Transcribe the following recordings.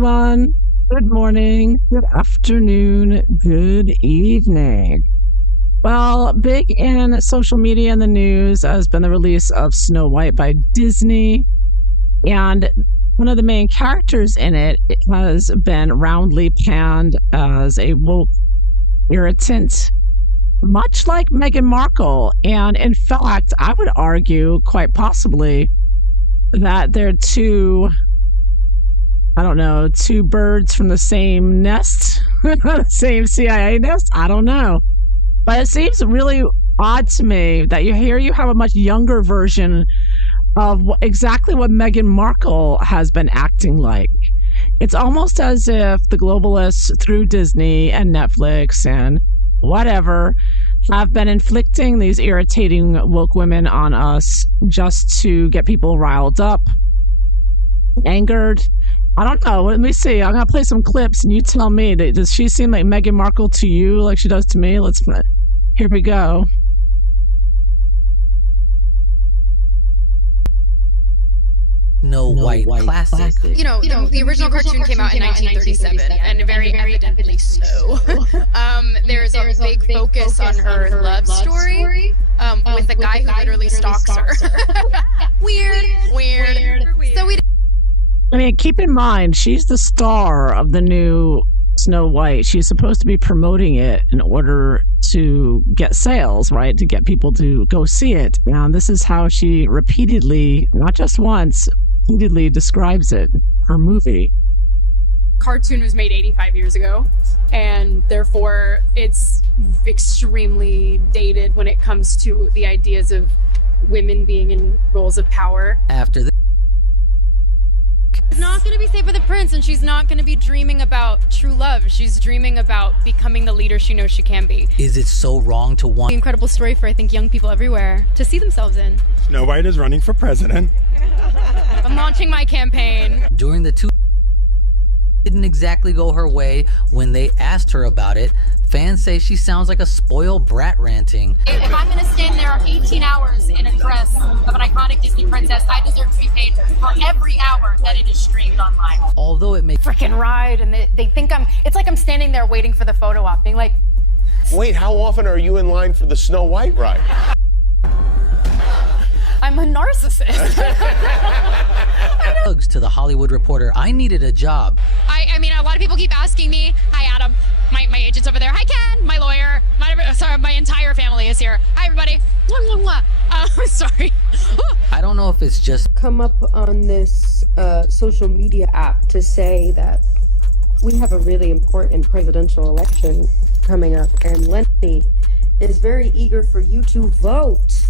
everyone. Good morning, good afternoon, good evening. Well, big in social media and the news has been the release of Snow White by Disney. And one of the main characters in it has been roundly panned as a woke irritant, much like Meghan Markle. And in fact, I would argue quite possibly that they're two birds from the same nest, the same CIA nest. I don't know. But it seems really odd to me that you have a much younger version of exactly what Meghan Markle has been acting like. It's almost as if the globalists through Disney and Netflix and whatever have been inflicting these irritating woke women on us just to get people riled up, angered. I don't know. Let me see. I'm going to play some clips and you tell me, does she seem like Meghan Markle to you like she does to me? Here we go. Snow White classic. You know, the original cartoon came out in 1937, and very evidently so. There's a big focus on her love story with a guy who literally stalks her. Weird. So I mean, keep in mind, she's the star of the new Snow White. She's supposed to be promoting it in order to get sales, right? To get people to go see it. And this is how she repeatedly, not just once, repeatedly describes it, her movie. Cartoon was made 85 years ago, and therefore it's extremely dated when it comes to the ideas of women being in roles of power. After this, she's not going to be safe with the prince, and she's not going to be dreaming about true love. She's dreaming about becoming the leader she knows she can be. is it so wrong to want Incredible story for, I think, young people everywhere to see themselves in. Snow White is running for president. I'm launching my campaign. during the two didn't exactly go her way when they asked her about it? Fans say she sounds like a spoiled brat ranting. If I'm going to stand there 18 hours in a dress of an iconic Disney princess, I deserve to be paid for every hour that it is streamed online. Although it may Freaking ride, and they think it's like I'm standing there waiting for the photo op, being like, Wait, how often are you in line for the Snow White ride? I'm a narcissist. hugs to the Hollywood Reporter, I needed a job. I mean, a lot of people keep asking me, hi Adam, my agent's over there, hi Ken, my lawyer, my entire family is here, hi everybody, sorry. I don't know if it's just Come up on this social media app to say that we have a really important presidential election coming up, and Lenny is very eager for you to vote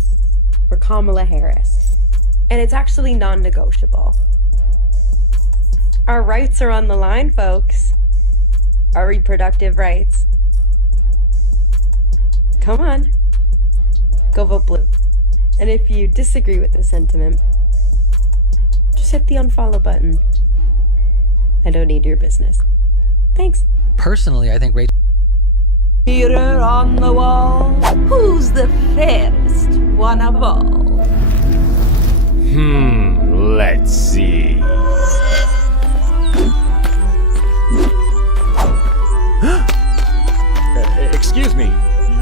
for Kamala Harris. And it's actually non-negotiable. Our rights are on the line, folks. Our reproductive rights. Come on. Go vote blue. And if you disagree with the sentiment, just hit the unfollow button. I don't need your business. Thanks. personally, I think Rachel Mirror on the wall, who's the fairest one of all? Let's see. Excuse me,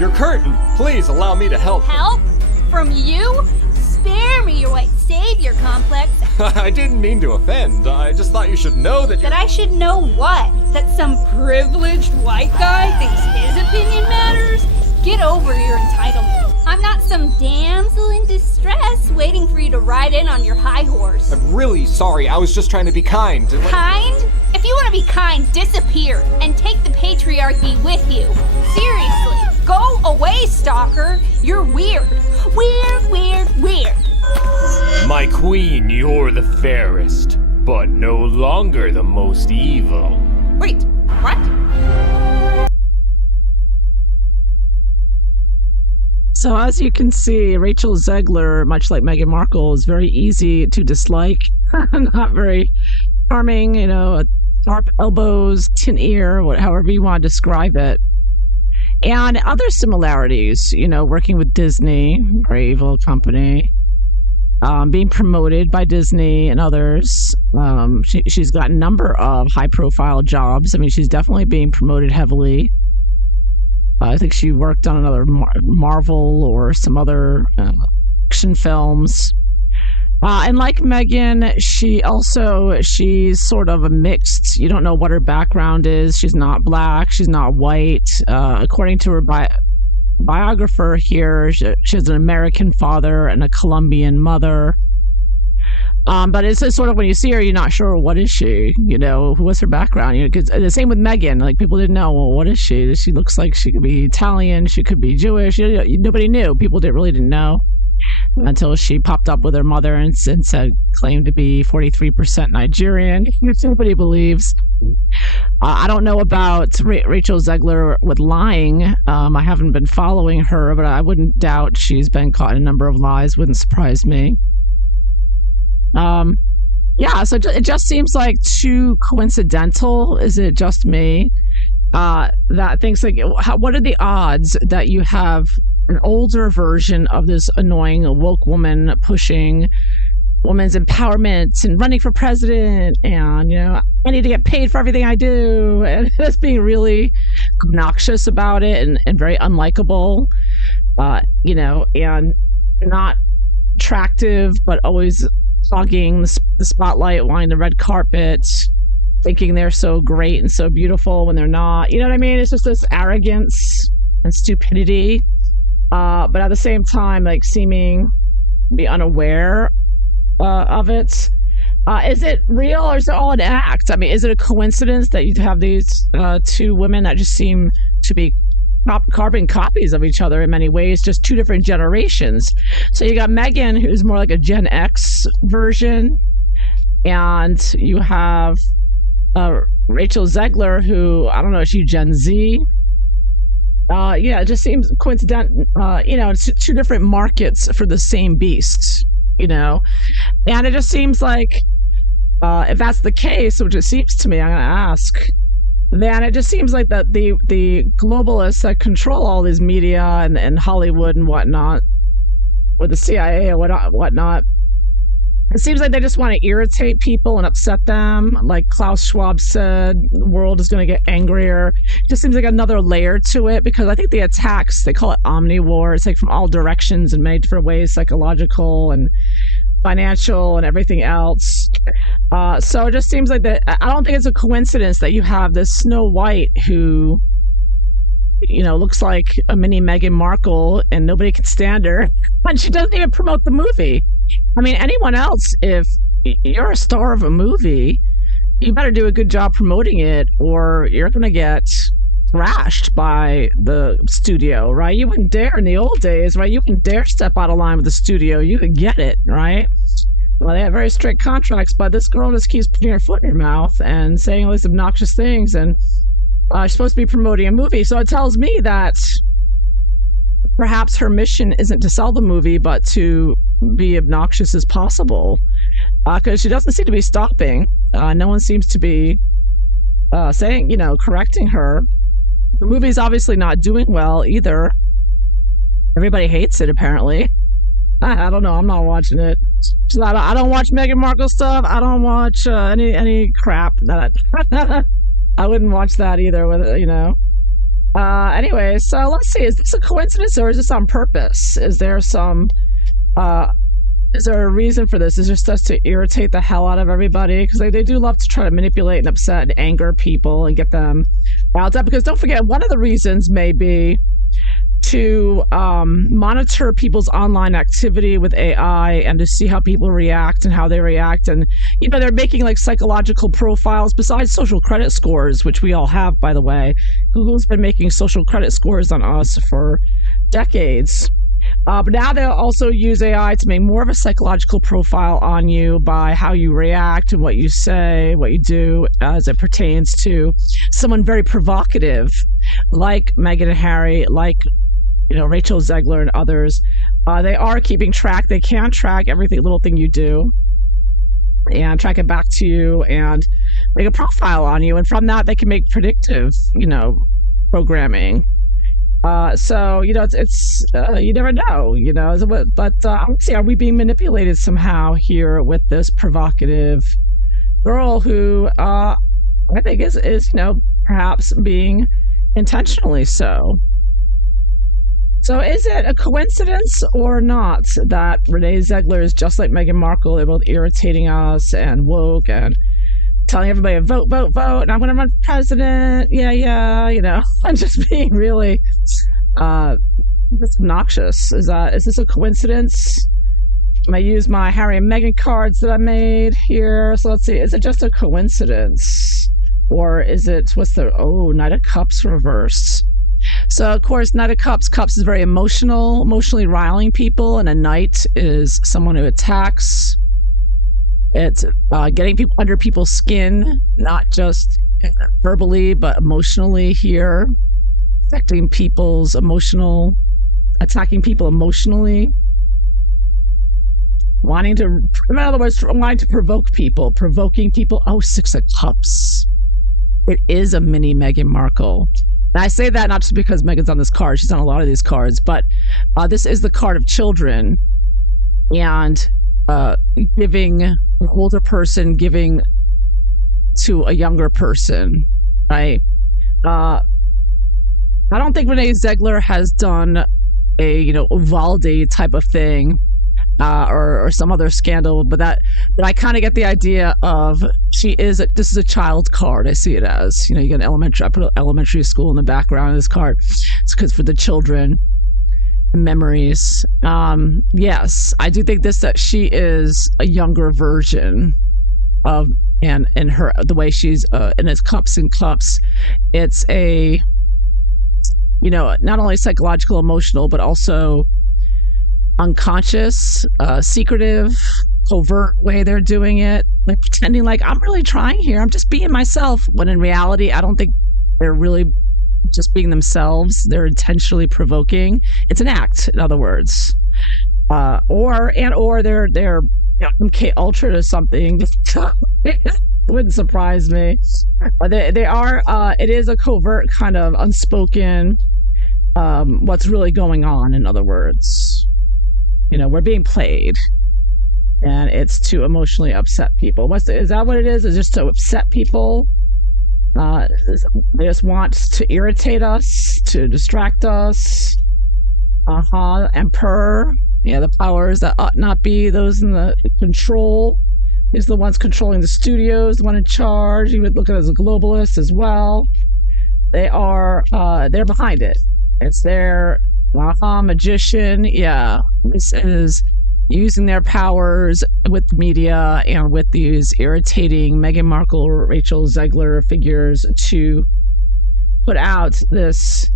your curtain. Please allow me to help. Help? From you? Spare me your white savior complex. I didn't mean to offend. I just thought you should know that That I should know what? That some privileged white guy thinks his opinion matters? Get over your entitlement. I'm not some damsel in distress waiting for you to ride in on your high horse. I'm really sorry. I was just trying to be kind. Kind? If you want to be kind, disappear and take the patriarchy with you. Seriously, go away, stalker. You're weird. Weird. My queen, you're the fairest, but no longer the most evil. Wait, what? So as you can see, Rachel Zegler, much like Meghan Markle, is very easy to dislike. Not very charming, sharp elbows, tin ear, however you want to describe it. And other similarities, working with Disney, very evil company. being promoted by Disney and others. She's got a number of high-profile jobs. I mean, she's definitely being promoted heavily. I think she worked on another Marvel or some other action films. And like Meghan, she's sort of a mixed. You don't know what her background is. She's not black. She's not white. According to her biographer here, she has an American father and a Colombian mother. But it's just sort of when you see her, you're not sure what is she. What's her background? Because the same with Meghan. Like people didn't know. Well, what is she? She looks like she could be Italian. She could be Jewish. Nobody knew. People didn't know until she popped up with her mother and said claimed to be 43% Nigerian, which nobody believes. I don't know about Rachel Zegler with lying. I haven't been following her, but I wouldn't doubt she's been caught in a number of lies. Wouldn't surprise me. So it just seems like too coincidental. Is it just me that thinks like, what are the odds that you have an older version of this annoying woke woman pushing women's empowerment and running for president and I need to get paid for everything I do, and just being really obnoxious about it and very unlikable, and not attractive, but always hogging the spotlight, wanting the red carpet, thinking they're so great and so beautiful when they're not. You know what I mean? It's just this arrogance and stupidity, but at the same time, like seeming to be unaware of it. Is it real or is it all an act? I mean, is it a coincidence that you have these two women that just seem to be carbon copies of each other in many ways, just two different generations? So you got Meghan, who's more like a Gen X version, and you have Rachel Zegler, who, I don't know, is she Gen Z? It just seems coincidental. It's two different markets for the same beast, and it just seems like if that's the case, which it seems to me, I'm going to ask, then it just seems like that the globalists that control all these media and Hollywood and whatnot, with the CIA and whatnot, it seems like they just want to irritate people and upset them. Like Klaus Schwab said, the world is going to get angrier. It just seems like another layer to it, because I think the attacks, they call it omni-war. It's like from all directions in many different ways, psychological and financial and everything else. So it just seems like that. I don't think it's a coincidence that you have this Snow White who, looks like a mini Meghan Markle, and nobody can stand her, and she doesn't even promote the movie. I mean, anyone else, if you're a star of a movie, you better do a good job promoting it, or you're going to get thrashed by the studio, right? You wouldn't dare in the old days, right? You wouldn't dare step out of line with the studio. You could get it, right? Well, they have very strict contracts, but this girl just keeps putting her foot in her mouth and saying all these obnoxious things, and she's supposed to be promoting a movie. So it tells me that perhaps her mission isn't to sell the movie, but to be obnoxious as possible, because she doesn't seem to be stopping. No one seems to be saying, correcting her. The movie's obviously not doing well either. Everybody hates it, apparently. I don't know. I'm not watching it. So I don't watch Meghan Markle stuff. I don't watch any crap that I wouldn't watch that either. Anyway, so let's see. Is this a coincidence or is this on purpose? Is there a reason for this? Is it just to irritate the hell out of everybody? Because they do love to try to manipulate and upset and anger people and get them riled up. Because don't forget, one of the reasons may be to monitor people's online activity with AI and to see how people react and how they react. And, they're making like psychological profiles besides social credit scores, which we all have, by the way. Google's been making social credit scores on us for decades. But now they'll also use AI to make more of a psychological profile on you by how you react and what you say, what you do as it pertains to someone very provocative like Meghan and Harry, like Rachel Zegler and others. They are keeping track. They can track every little thing you do and track it back to you and make a profile on you. And from that, they can make predictive, programming. So it's you never know, but see, are we being manipulated somehow here with this provocative girl who I think is perhaps being intentionally so. So is it a coincidence or not that Renee Zegler is just like Meghan Markle? They're both irritating us and woke and telling everybody vote, vote, vote, and I'm going to run for president. Yeah, I'm just being really obnoxious. Is this a coincidence? I might use my Harry and Meghan cards that I made here. So let's see, is it just a coincidence? Or is it, Knight of Cups reversed. So, of course, Knight of Cups is very emotionally riling people, and a knight is someone who attacks. It's getting people under people's skin, not just verbally, but emotionally here, attacking people emotionally, in other words, wanting to provoke people, provoking people. Oh, Six of Cups. It is a mini Meghan Markle. And I say that not just because Meghan's on this card. She's on a lot of these cards, but this is the card of children and giving an older person giving to a younger person, right? I don't think Renee Zegler has done a Uvalde type of thing or some other scandal, but I kind of get the idea of this is a child card. I see it as, you get I put elementary school in the background of this card. It's because for the children, memories. Yes, I do think that she is a younger version of, and in her, the way she's, in its cups and cups, it's a, not only psychological, emotional, but also unconscious, secretive, covert way they're doing it, like pretending like I'm really trying here, I'm just being myself, when in reality I don't think they're really just being themselves. They're intentionally provoking. It's an act, in other words, or they're MK Ultra or something. Wouldn't surprise me. They are. It is a covert kind of unspoken. What's really going on? In other words, we're being played, and it's to emotionally upset people. Is that what it is? Is just to upset people? They just want to irritate us, to distract us. Emperor. Yeah, the powers that ought not be, those in the control. These are the ones controlling the studios, the one in charge. You would look at it as a globalist as well. They are, they're behind it. It's their magician. Yeah, this is using their powers with the media and with these irritating Meghan Markle or Rachel Zegler figures to put out this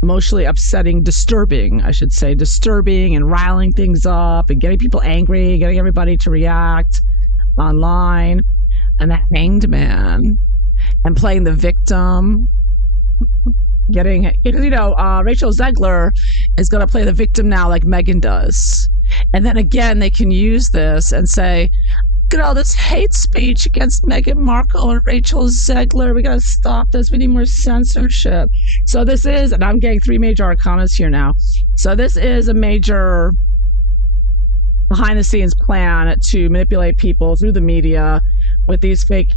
emotionally upsetting, disturbing and riling things up and getting people angry, getting everybody to react online, and the Hanged Man, and playing the victim. Rachel Zegler is going to play the victim now, like Meghan does. And then again, they can use this and say, look at all this hate speech against Meghan Markle and Rachel Zegler. We got to stop this. We need more censorship. So this is, and I'm getting 3 major arcanas here now. So this is a major behind the scenes plan to manipulate people through the media with these fake,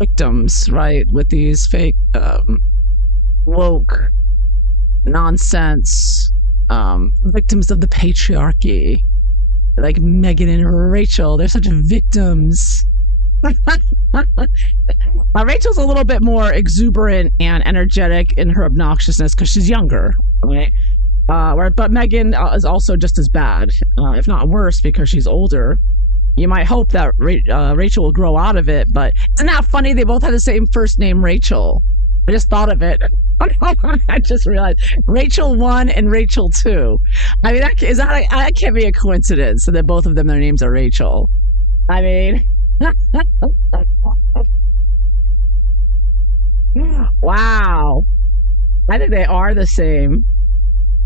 victims, right? With these fake woke nonsense victims of the patriarchy, like Meghan and Rachel. They're such victims. Rachel's a little bit more exuberant and energetic in her obnoxiousness because she's younger, right? But Meghan is also just as bad, if not worse, because she's older. You might hope that Rachel will grow out of it, but isn't that funny? They both have the same first name, Rachel. I just thought of it. I just realized Rachel 1 and Rachel 2. I mean, that can't be a coincidence that both of them, their names are Rachel. I mean, wow. I think they are the same.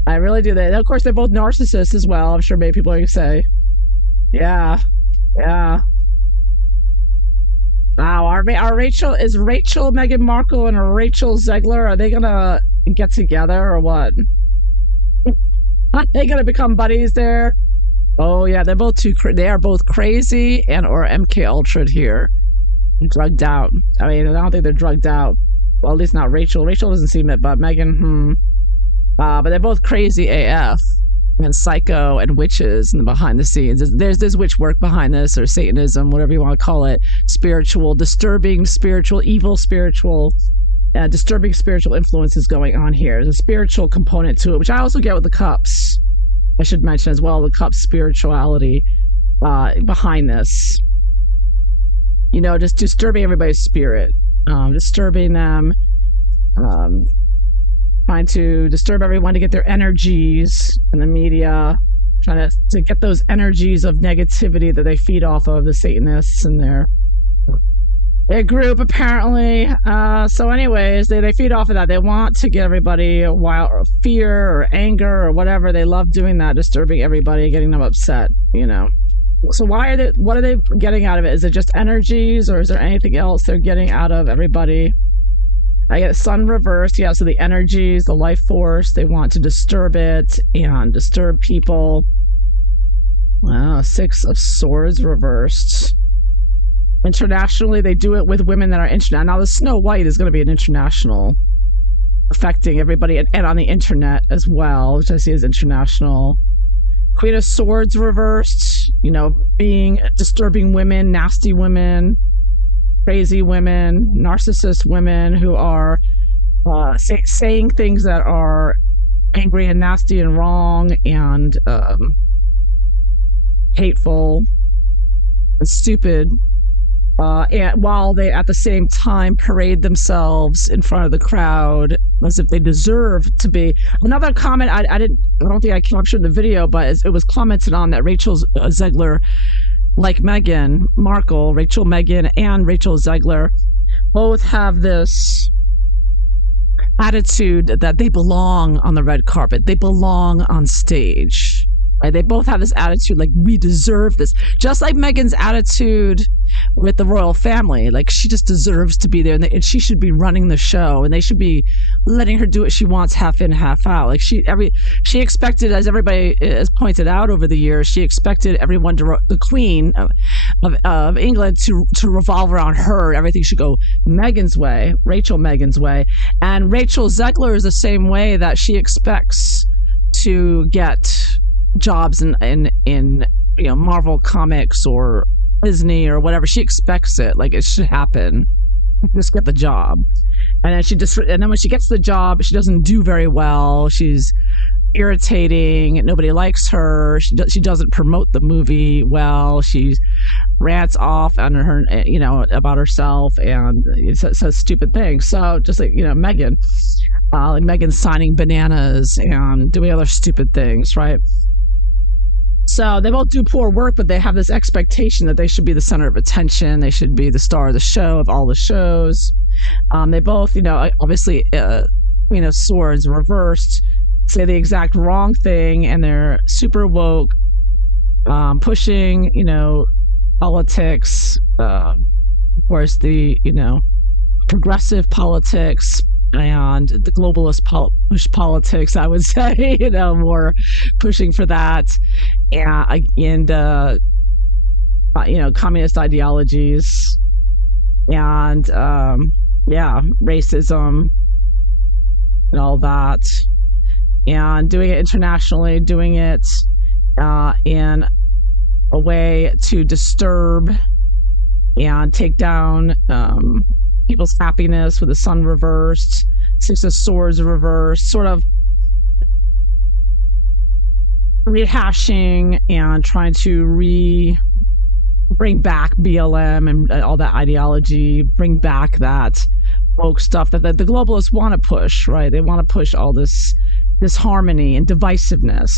I really do. Of course, they're both narcissists as well. I'm sure many people are going to say, yeah. Wow, are Rachel Meghan Markle and Rachel Zegler, are they gonna get together or what? Are they gonna become buddies there? Oh yeah, they're both they are both crazy and or MK Ultra here, drugged out. I mean, I don't think they're drugged out. Well, at least not Rachel. Rachel doesn't seem it, but Meghan, but they're both crazy AF and psycho and witches and behind the scenes. There's witch work behind this, or Satanism, whatever you want to call it. Spiritual, disturbing spiritual, evil spiritual, disturbing spiritual influences going on here. There's a spiritual component to it, which I also get with the cups. I should mention as well the cup spirituality behind this. You know, just disturbing everybody's spirit, disturbing them, trying to disturb everyone to get their energies in the media, trying to get those energies of negativity that they feed off of, the Satanists and their group, apparently. So anyways, they feed off of that. They want to get everybody wild, or fear or anger or whatever. They love doing that, disturbing everybody, getting them upset, you know. So what are they getting out of it? Is it just energies, or is there anything else they're getting out of everybody? I get sun reversed. Yeah, so the energies, the life force, they want to disturb it and disturb people. Wow, 6 of Swords reversed. Internationally, they do it with women that are international. Now, the Snow White is going to be an international, affecting everybody, and on the internet as well, which I see as international. Queen of Swords reversed, you know, disturbing women, nasty women, crazy women, narcissist women who are saying things that are angry and nasty and wrong and hateful and stupid. And while they at the same time parade themselves in front of the crowd as if they deserve to be. Another comment I don't think I captured in the video, but it was commented on that Rachel Zegler, like Meghan Markle, Rachel Meghan and Rachel Zegler, both have this attitude that they belong on the red carpet. They belong on stage. Right? They both have this attitude like we deserve this. Just like Meghan's attitude with the royal family, like she just deserves to be there, and she should be running the show, and they should be letting her do what she wants, half in, half out. Like she expected, as everybody has pointed out over the years, she expected everyone the Queen of England to revolve around her. Everything should go Meghan's way, Meghan's way, and Rachel Zegler is the same way, that she expects to get jobs in you know, Marvel Comics or Disney or whatever. She expects it, like it should happen. Just get the job, and then when she gets the job, she doesn't do very well. She's irritating. Nobody likes her. She doesn't promote the movie well. She rants off on her, you know, about herself, and says stupid things. So just like, you know, Meghan, like Meghan signing bananas and doing other stupid things, right? So they both do poor work, but they have this expectation that they should be the center of attention. They should be the star of the show, of all the shows. They both, you know, obviously, Queen of Swords reversed, say the exact wrong thing, and they're super woke, pushing, you know, politics, of course, the, you know, progressive politics, and the globalist push politics, I would say, you know, more pushing for that, and you know, communist ideologies, and yeah, racism and all that, and doing it internationally, doing it in a way to disturb and take down people's happiness, with the sun reversed, 6 of Swords reversed, sort of rehashing and trying to bring back BLM and all that ideology, bring back that woke stuff that the globalists want to push, right? They want to push all this harmony and divisiveness.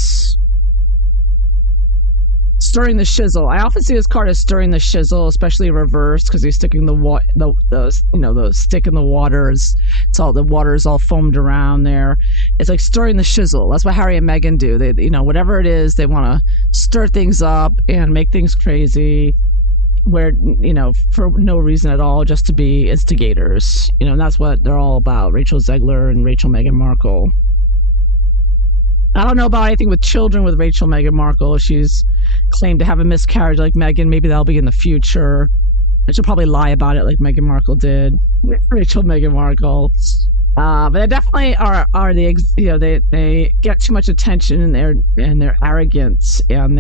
Stirring the shizzle. I often see this card as stirring the shizzle, especially reversed, because he's sticking the stick in the water. It's all, the water is all foamed around there. It's like stirring the shizzle. That's what Harry and Meghan do. They, you know, whatever it is, they want to stir things up and make things crazy where, for no reason at all, just to be instigators. And that's what they're all about, Rachel Zegler and Meghan Markle. I don't know about anything with children with Meghan Markle. She's claimed to have a miscarriage like Meghan. Maybe that'll be in the future. And she'll probably lie about it like Meghan Markle did. Meghan Markle. But they definitely are they get too much attention in their arrogance, and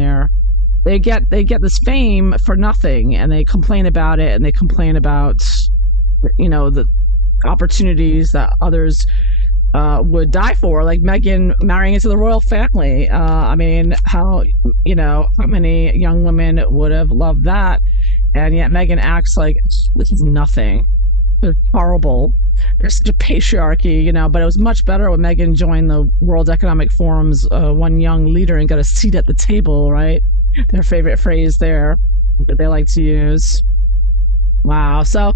they get this fame for nothing, and they complain about it, and they complain about the opportunities that others would die for, like Meghan marrying into the royal family. I mean, how many young women would have loved that, and yet Meghan acts like this is nothing. It's horrible. There's such a patriarchy, but it was much better when Meghan joined the World Economic Forum's one young leader and got a seat at the table, right? Their favorite phrase there that they like to use. Wow. So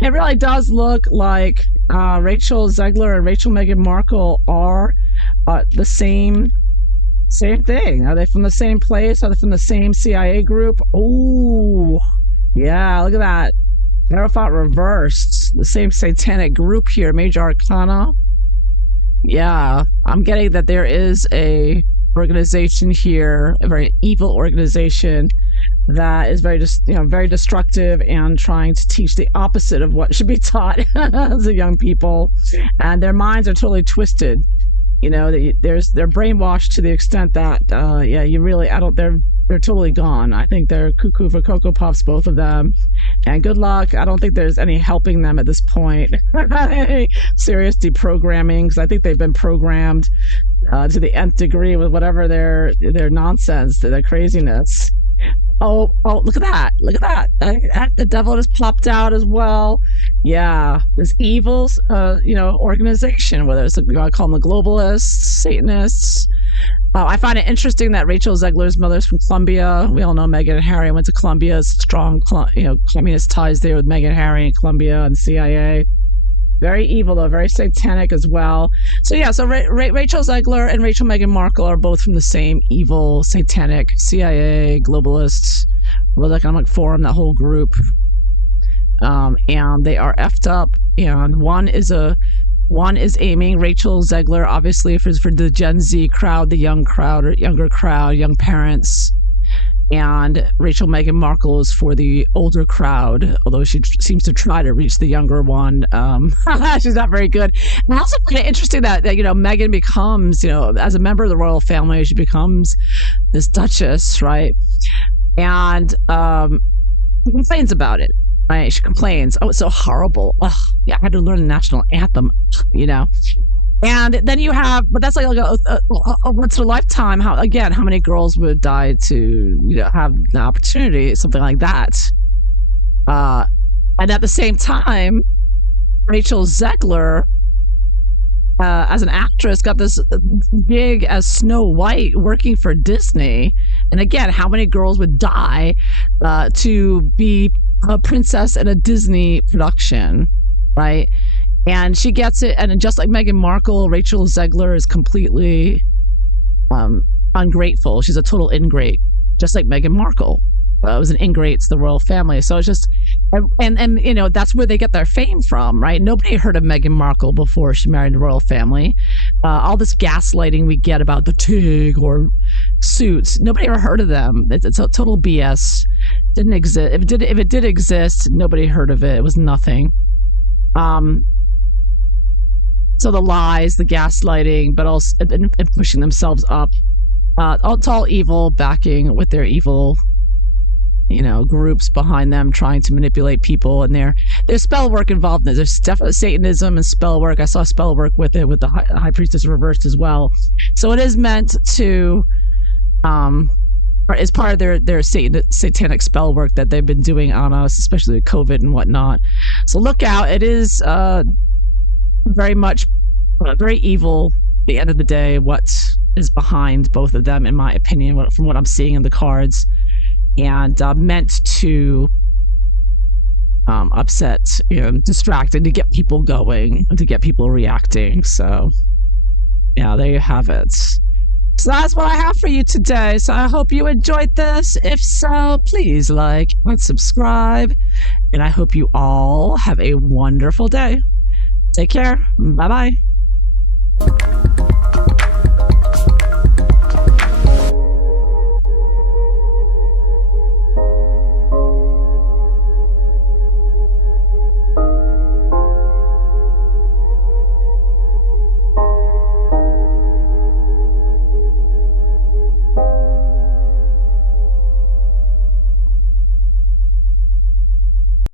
it really does look like Rachel Zegler and Meghan Markle are the same thing. Are they from the same place? Are they from the same CIA group? Oh, yeah. Look at that. Hierophant reversed. The same satanic group here. Major Arcana. Yeah. I'm getting that there is a organization here, a very evil organization that is very destructive and trying to teach the opposite of what should be taught to young people, and their minds are totally twisted. They're brainwashed to the extent that they're totally gone. I think they're cuckoo for Cocoa Puffs, both of them, and good luck. I don't think there's any helping them at this point. Serious deprogramming, because I think they've been programmed to the nth degree with whatever their nonsense, their craziness. Oh, look at that. Look at that. The devil just popped out as well. Yeah. This evil, organization, whether it's, I call them the globalists, Satanists. I find it interesting that Rachel Zegler's mother's from Colombia. We all know Meghan and Harry went to Colombia. Strong, communist ties there with Meghan, Harry, and Colombia and CIA. Very evil, though, very satanic as well. So yeah, Rachel Zegler and Meghan Markle are both from the same evil, satanic CIA, globalists, World Economic Forum, that whole group. And they are effed up. And one is aiming, Rachel Zegler, obviously, for the Gen Z crowd, the young crowd, or younger crowd, young parents. And Meghan Markle is for the older crowd, although she seems to try to reach the younger one. She's not very good. And I also find it interesting that Meghan becomes, as a member of the royal family, she becomes this duchess, right? And she complains about it, right? She complains, oh, it's so horrible. Ugh, yeah, I had to learn the national anthem, And then you have, but that's like a once in a lifetime. How many girls would die to have the opportunity, something like that? And at the same time, Rachel Zegler, as an actress, got this gig as Snow White working for Disney. And again, how many girls would die to be a princess in a Disney production, right? And she gets it, and just like Meghan Markle, Rachel Zegler is completely ungrateful. She's a total ingrate, just like Meghan Markle was an ingrate to the royal family. So it's just, and that's where they get their fame from, right? Nobody heard of Meghan Markle before she married the royal family. All this gaslighting we get about the Tig or Suits, nobody ever heard of them. It's a total BS. Didn't exist. If it did exist, nobody heard of it. It was nothing. So the lies, the gaslighting, but also and pushing themselves up. It's all evil, backing with their evil, groups behind them, trying to manipulate people. And there's spell work involved in it. There's definitely Satanism and spell work. I saw spell work with it, with the high priestess reversed as well. So it is meant to, as part of their satanic spell work that they've been doing on us, especially with COVID and whatnot. So look out. It is very much very evil at the end of the day, what is behind both of them, in my opinion, from what I'm seeing in the cards, and meant to upset, distract, and to get people going, and to get people reacting. So yeah, there you have it. So that's what I have for you today. So I hope you enjoyed this. If so, please like and subscribe. And I hope you all have a wonderful day. Take care. Bye-bye.